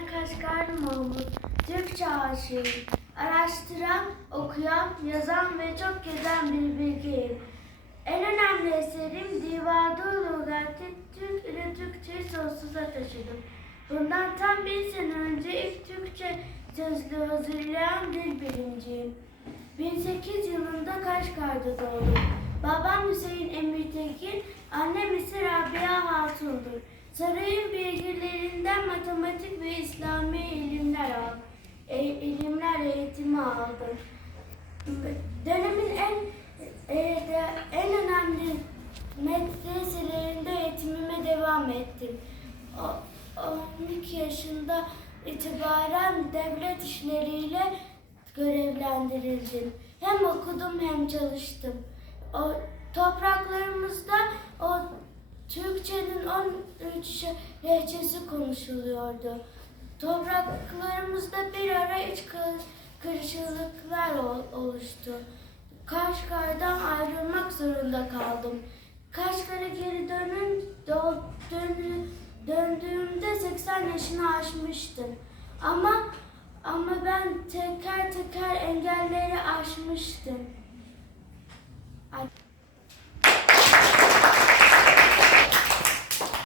Ben Kaşgar Mahmut, Türkçe aşığım. Araştıran, okuyan, yazan ve çok gezen bir bilgiyim. En önemli eserim Divadu Lugati Türk ile Türkçeyi sonsuza taşıdım. Bundan tam bir sene önce ilk Türkçe sözlüğü hazırlayan dil bilimciyim. 1008 yılında Kaşgar'da doğdum. Babam Hüseyin Emir Tekin, annem ise Rabia Hatun'dur. Sarayın bilgilerinden İslami ilimler al, e, ilimler eğitimi aldım. Dönemin en e, de, en önemli medreselerinde eğitimime devam ettim. O- 12 yaşında itibaren devlet işleriyle görevlendirildim. Hem okudum hem çalıştım. O topraklarımızda o Türkçenin 13 lehçesi konuşuluyordu. Topraklarımızda bir ara iç kır- kırışıklıklar ol- oluştu. Kaşgar'dan ayrılmak zorunda kaldım. Kaşgar'a geri dönün, dönü- döndüğümde 80 yaşını aşmıştım. Ama ama ben teker teker engelleri aşmıştım.